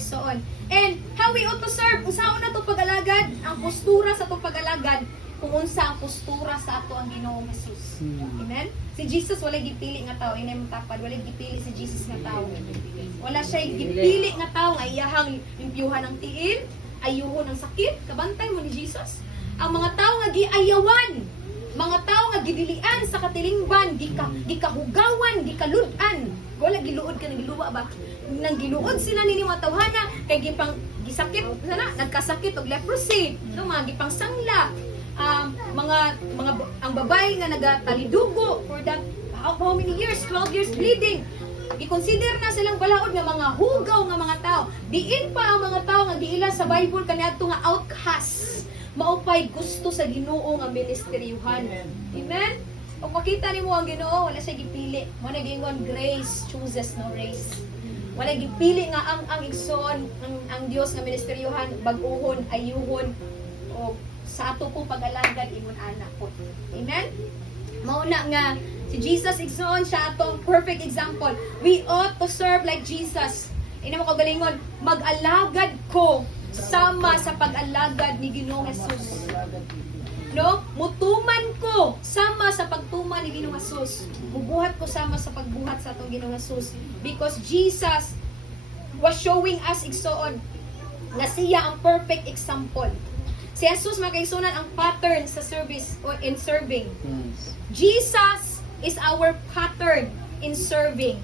igsoon. And how we ought to serve, usaon na to pag-alagad, ang postura sa to pag-alagad, kung unsa ang postura sa ato ang Ginoong Jesus. Amen? Si Jesus walay gipili nga tao, inay matapad, walay gipili si Jesus nga tao. Wala siya gipili nga tao nga iyahang limpyuhan ng tiil, ayuhon ng sakit, kabantay mo ni Jesus. Ang mga tao nga giayawan, mga tao nga gidilian sa katilingban, gikahugawan, gikaludan. Wala giluod ka nang giluwa ba? Nang giluod sila nini mga tawhana kay gipang gisakit sana, nagkasakit og leprosy, no mga gipang sangla. Ang babae nga nagatalidugo for that how many years? 12 years bleeding. I-consider na silang balaod nga mga hugaw nga mga tao. Diin pa ang mga tao nga giila sa Bible kaniadto nga outcast. Maupay gusto sa Ginoo nga ministeryuhan. Amen? Kung makita nimo ang Ginoo, wala siya gipili. Mo nagingon grace chooses no race. Wala gipili nga ang igsoon ang Dios nga ministeryuhan, bag-ohon, ayuhon o sa ato po pag-alagad imong anak po. Amen? Mauna nga si Jesus igsoon siya atong perfect example. We ought to serve like Jesus. Ina mo kagalingon, mag-alagad ko sama sa pag-alagad ni Ginoong Jesus. No? Mutuman ko sama sa pagtuman ni Ginoong Jesus. Mubuhat ko sama sa pagbuhat sa atong Ginoong Jesus because Jesus was showing us igsoon na siya ang perfect example. Si Jesus magkaisunan ang pattern sa service or in serving. Jesus is our pattern in serving.